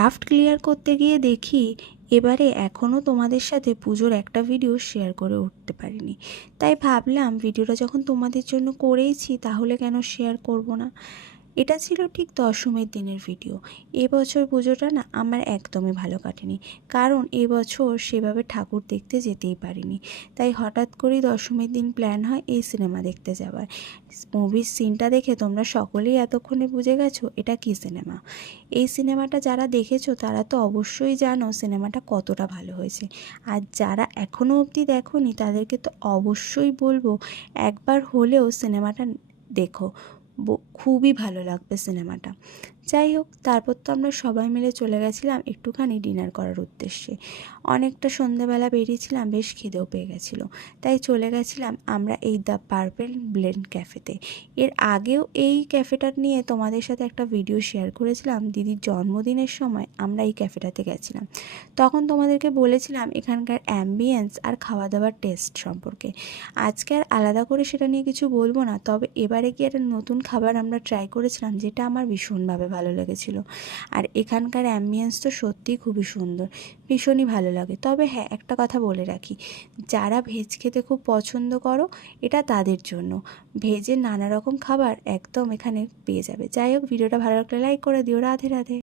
Draft clear করতে গিয়ে দেখি এবারে এখনও তোমাদের সাথে পুজোর একটা ভিডিও শেয়ার করে উঠতে পারিনি। তাই ভাবলাম ভিডিওটা যখন তোমাদের জন্য করেইছি তাহলে কেন শেয়ার করব না। এটা ছিল ঠিক দশমীর দিনের ভিডিও। এবছর পুজোটা না আমার একদমই ভালো কাটেনি, কারণ এবছর সেভাবে ঠাকুর দেখতে যেতেই পারিনি। তাই হঠাৎ করেই দশমীর দিন প্ল্যান হয় এই সিনেমা দেখতে যাওয়ার। মুভির সিনটা দেখে তোমরা সকলেই এতক্ষণে বুঝে গেছো এটা কী সিনেমা। এই সিনেমাটা যারা দেখেছো তারা তো অবশ্যই জানো সিনেমাটা কতটা ভালো হয়েছে, আর যারা এখনও অবধি দেখোনি তাদেরকে তো অবশ্যই বলবো একবার হলেও সিনেমাটা দেখো। খুবই ভালো লাগবে সিনেমাটা। যাই হোক, তারপর তো আমরা সবাই মিলে চলে গেছিলাম একটুখানি ডিনার করার উদ্দেশ্যে। অনেকটা সন্ধ্যেবেলা বেরিয়েছিলাম, বেশ খিদেও পেয়ে গেছিলো, তাই চলে গেছিলাম আমরা এই দ্য পার্পেল ব্লেন্ড ক্যাফেতে। এর আগেও এই ক্যাফেটা নিয়ে তোমাদের সাথে একটা ভিডিও শেয়ার করেছিলাম। দিদির জন্মদিনের সময় আমরা এই ক্যাফেটাতে গেছিলাম। তখন তোমাদেরকে বলেছিলাম এখানকার অ্যাম্বিয়েন্স আর খাওয়া দাওয়ার টেস্ট সম্পর্কে। আজকে আর আলাদা করে সেটা নিয়ে কিছু বলবো না, তবে এবারে কি একটা নতুন খাবার আমরা ট্রাই করেছিলাম যেটা আমার ভীষণভাবে ভালো লেগেছিলো। আর এখানকার অ্যাম্বিয়েন্স তো সত্যিই খুবই সুন্দর, ভীষণই ভালো লাগে। তবে হ্যাঁ, একটা কথা বলে রাখি, যারা ভেজ খেতে খুব পছন্দ করো এটা তাদের জন্য। ভেজের নানা রকম খাবার একদম এখানে পেয়ে যাবে। যাই হোক, ভিডিওটা ভালো লাগলে লাইক করে দিও। রাধে রাধে।